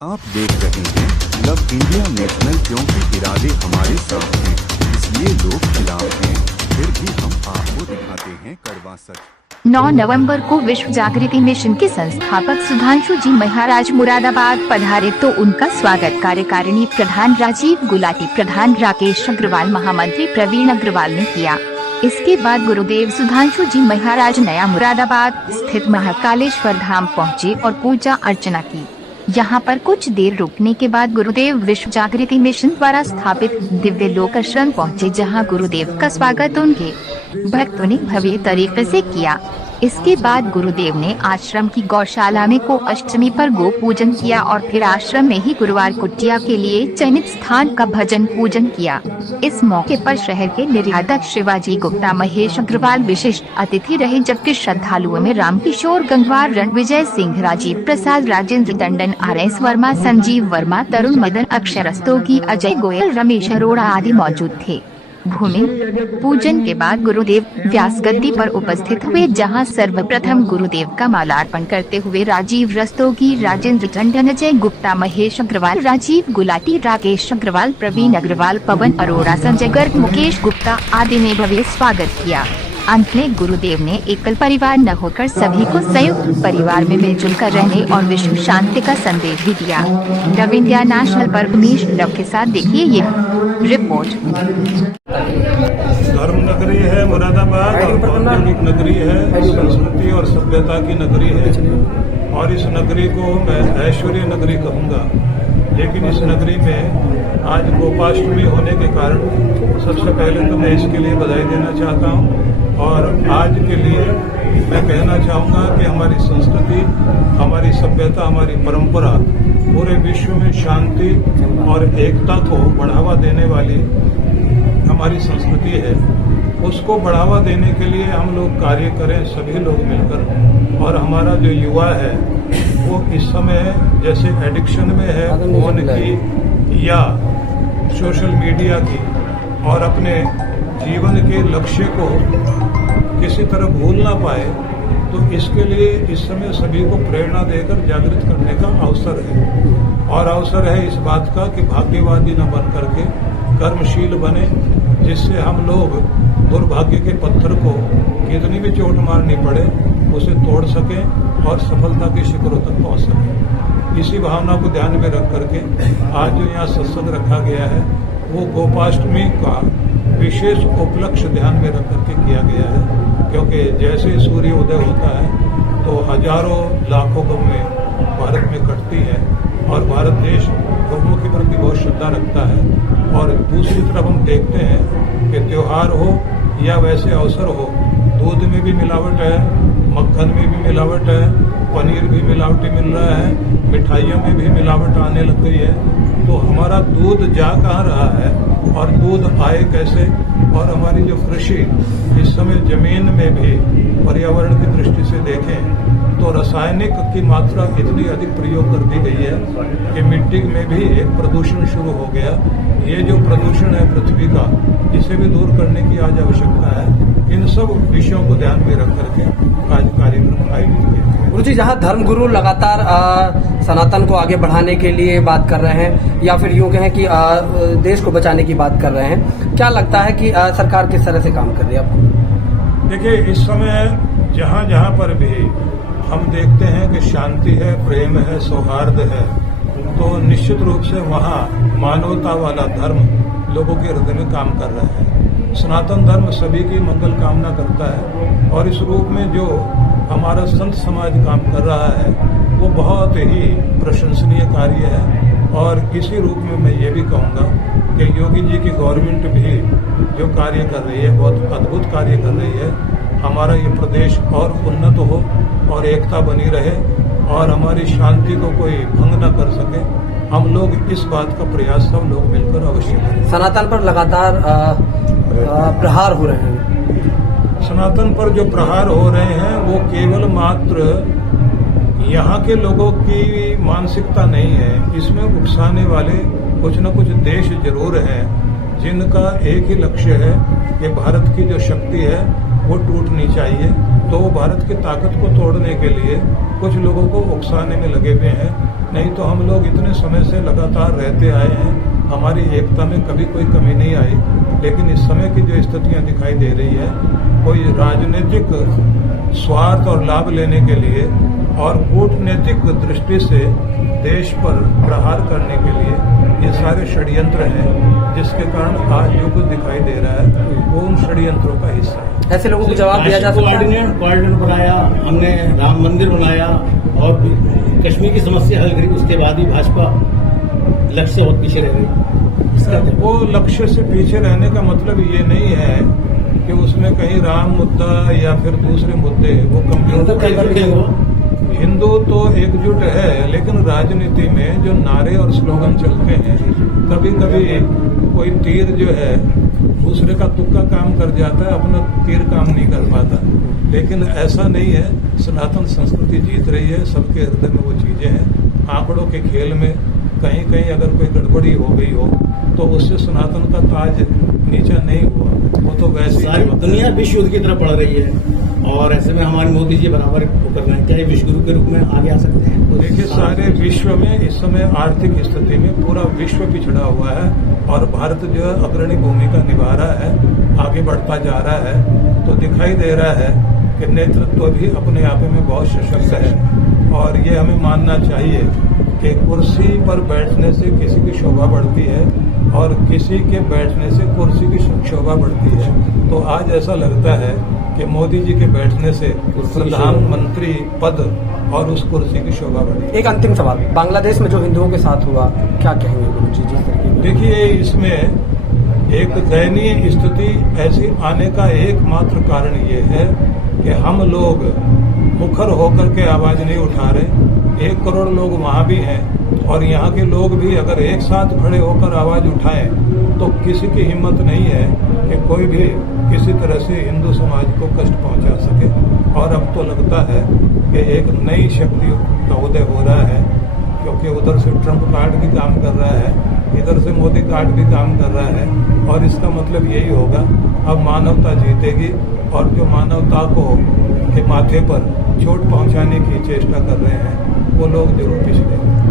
आप देख रहे हैं लव इंडिया नेशनल, क्योंकि इरादे हमारे साथ हैं, इसलिए लोग खिलाफ हैं, फिर भी हम आपको दिखाते हैं कड़वा सच। 9 नवंबर को विश्व जागृति मिशन के संस्थापक सुधांशु जी महाराज मुरादाबाद पधारे तो उनका स्वागत कार्यकारिणी प्रधान राजीव गुलाटी, प्रधान राकेश अग्रवाल, महामंत्री प्रवीण अग्रवाल ने किया। इसके बाद गुरुदेव सुधांशु जी महाराज नया मुरादाबाद स्थित महाकालेश्वर धाम पहुँचे और पूजा अर्चना की। यहाँ पर कुछ देर रुकने के बाद गुरुदेव विश्व जागृति मिशन द्वारा स्थापित दिव्य लोक आश्रम पहुँचे, जहाँ गुरुदेव का स्वागत उनके भक्तों ने भव्य तरीके से किया। इसके बाद गुरुदेव ने आश्रम की गौशाला में को अष्टमी पर गो पूजन किया और फिर आश्रम में ही गुरुवार कुटिया के लिए चयनित स्थान का भजन पूजन किया। इस मौके पर शहर के निर्यातक शिवाजी गुप्ता, महेश अग्रवाल विशिष्ट अतिथि रहे, जबकि श्रद्धालुओं में रामकिशोर गंगवार, रणविजय सिंह, राजीव प्रसाद, राजेंद्र टंडन, RS वर्मा, संजीव वर्मा, तरुण मदन, अक्षय रस्तोगी, अजय गोयल, रमेश अरोड़ा आदि मौजूद थे। भूमि पूजन के बाद गुरुदेव व्यास गद्दी पर उपस्थित हुए, जहां सर्वप्रथम गुरुदेव का मालार्पण करते हुए राजीव रस्तोगी, राजेंद्र टंडन, अजय गुप्ता, महेश अग्रवाल, राजीव गुलाटी, राकेश अग्रवाल, प्रवीण अग्रवाल, पवन अरोड़ा, संजय गर्ग, मुकेश गुप्ता आदि ने भव्य स्वागत किया। अंत में गुरुदेव ने एकल परिवार न होकर सभी को संयुक्त परिवार में मिलजुल कर रहने और विश्व शांति का संदेश भी दिया। लव इंडिया नेशनल पर उमेश लव के साथ देखिए ये रिपोर्ट। धर्म नगरी है मुरादाबाद और औद्योगिक नगरी है, संस्कृति और सभ्यता की नगरी है और इस नगरी को मैं ऐश्वर्य नगरी कहूँगा। लेकिन इस नगरी में आज गोपाष्टमी होने के कारण सबसे पहले तो मैं इसके लिए बधाई देना चाहता हूँ और आज के लिए मैं कहना चाहूँगा कि हमारी संस्कृति, हमारी सभ्यता, हमारी परंपरा पूरे विश्व में शांति और एकता को बढ़ावा देने वाली हमारी संस्कृति है। उसको बढ़ावा देने के लिए हम लोग कार्य करें, सभी लोग मिलकर। और हमारा जो युवा है वो इस समय जैसे एडिक्शन में है फोन की या सोशल मीडिया की, और अपने जीवन के लक्ष्य को किसी तरह भूल ना पाए, तो इसके लिए इस समय सभी को प्रेरणा देकर जागृत करने का अवसर है। और अवसर है इस बात का कि भाग्यवादी न बन करके कर्मशील बने, जिससे हम लोग दुर्भाग्य के पत्थर को कितनी भी चोट मारनी पड़े उसे तोड़ सकें और सफलता के शिखरों तक पहुंच सकें। इसी भावना को ध्यान में रख करके आज जो यहाँ सत्संग रखा गया है वो गोपाष्टमी का विशेष उपलक्ष्य ध्यान में रख करके किया गया है, क्योंकि जैसे सूर्य उदय होता है तो हजारों लाखों गौएं भारत में कटती है और भारत देश गौओं के प्रति बहुत श्रद्धा रखता है। और दूसरी तरफ हम देखते हैं कि त्योहार हो या वैसे अवसर हो, दूध में भी मिलावट है, मक्खन में भी मिलावट है, पनीर भी मिलावटी मिल रहा है, मिठाइयों में भी मिलावट आने लग गई है। तो हमारा दूध जा कहाँ रहा है और दूध आए कैसे? और हमारी जो कृषि इस समय जमीन में भी पर्यावरण की दृष्टि से देखें तो रासायनिक की मात्रा इतनी अधिक प्रयोग कर दी गई है कि मिट्टी में भी एक प्रदूषण शुरू हो गया। ये जो प्रदूषण है पृथ्वी का, इसे भी दूर करने की आज आवश्यकता है। इन सब विषयों को ध्यान में रख करके आज कार्यक्रम आयोजित किया। गुरु जी, जहाँ धर्म गुरु लगातार सनातन को आगे बढ़ाने के लिए बात कर रहे हैं या फिर यूँ कहें कि देश को बचाने की बात कर रहे हैं, क्या लगता है कि सरकार किस तरह से काम कर रही है आपको? देखिए, इस समय जहाँ जहाँ पर भी हम देखते हैं कि शांति है, प्रेम है, सौहार्द है, तो निश्चित रूप से वहाँ मानवता वाला धर्म लोगों के हृदय में काम कर रहा है। सनातन धर्म सभी की मंगल कामना करता है और इस रूप में जो हमारा संत समाज काम कर रहा है वो बहुत ही प्रशंसनीय कार्य है। और इसी रूप में मैं ये भी कहूँगा कि योगी जी की गवर्नमेंट भी जो कार्य कर रही है बहुत अद्भुत कार्य कर रही है। हमारा ये प्रदेश और उन्नत हो और एकता बनी रहे और हमारी शांति को कोई भंग न कर सके, हम लोग इस बात का प्रयास सब लोग मिलकर अवश्य करें। सनातन पर लगातार प्रहार हो रहे हैं। सनातन पर जो प्रहार हो रहे हैं वो केवल मात्र यहाँ के लोगों की मानसिकता नहीं है, इसमें उकसाने वाले कुछ न कुछ देश जरूर हैं जिनका एक ही लक्ष्य है कि भारत की जो शक्ति है वो टूटनी चाहिए। तो वो भारत की ताकत को तोड़ने के लिए कुछ लोगों को उकसाने में लगे हुए हैं नहीं तो हम लोग इतने समय से लगातार रहते आए हैं, हमारी एकता में कभी कोई कमी नहीं आई। लेकिन इस समय की जो स्थितियां दिखाई दे रही है, कोई राजनीतिक स्वार्थ और लाभ लेने के लिए और कूटनीतिक दृष्टि से देश पर प्रहार करने के लिए ये सारे षड्यंत्र हैं, जिसके कारण आज जो कुछ दिखाई दे रहा है वो उन षड्यंत्रों का हिस्सा है। ऐसे लोगों को जवाब दिया जा सकता है। कोऑर्डिनेट बनाया, हमने राम मंदिर बनाया और कश्मीर की समस्या हल करी, उसके बाद ही भाजपा लक्ष्य से बहुत पीछे रह गई। इसका वो लक्ष्य से पीछे रहने का मतलब ये नहीं है कि उसमें कहीं राम मुद्दा या फिर दूसरे मुद्दे वो कम्प्यूटर हिंदू तो एकजुट है, लेकिन राजनीति में जो नारे और स्लोगन चलते हैं, कभी कभी कोई तीर जो है दूसरे का तुक्का काम कर जाता है, अपना तीर काम नहीं कर पाता। लेकिन ऐसा नहीं है, सनातन संस्कृति जीत रही है, सबके हृदय में वो चीजें हैं। आंकड़ों के खेल में कहीं कहीं अगर कोई गड़बड़ी हो गई हो तो उससे सनातन का ताज नीचा नहीं हुआ, वो तो वैसे सारी दुनिया विश्व युद्ध की तरफ बढ़ रही है और ऐसे में हमारे मोदी जी बराबर वो कर रहे हैं। क्या ये विश्व गुरु के रूप में आगे आ सकते हैं? तो देखिए, सारे विश्व में इस समय आर्थिक स्थिति में पूरा विश्व पिछड़ा हुआ है और भारत जो है अग्रणी भूमिका निभा रहा है, आगे बढ़ता जा रहा है। तो दिखाई दे रहा है कि नेतृत्व भी अपने आप में बहुत सशक्त है और ये हमें मानना चाहिए कि कुर्सी पर बैठने से किसी की शोभा बढ़ती है और किसी के बैठने से कुर्सी की शोभा बढ़ती है। तो आज ऐसा लगता है कि मोदी जी के बैठने से प्रधानमंत्री पद और उस कुर्सी की शोभा बढ़ी। एक अंतिम सवाल, बांग्लादेश में जो हिंदुओं के साथ हुआ, क्या कहेंगे गुरु जी जिस तरीके? देखिए, इसमें एक दयनीय स्थिति ऐसी आने का एकमात्र कारण ये है कि हम लोग मुखर होकर के आवाज नहीं उठा रहे। 1 करोड़ लोग वहां भी हैं और यहाँ के लोग भी अगर एक साथ खड़े होकर आवाज उठाएं तो किसी की हिम्मत नहीं है कि कोई भी किसी तरह से हिंदू समाज को कष्ट पहुंचा सके। और अब तो लगता है कि एक नई शक्ति का उदय हो रहा है, क्योंकि उधर से ट्रंप कार्ड भी काम कर रहा है, इधर से मोदी कार्ड भी काम कर रहा है और इसका मतलब यही होगा अब मानवता जीतेगी और जो मानवता को के माथे पर चोट पहुंचाने की चेष्टा कर रहे हैं वो लोग जरूर पिछड़ेंगे।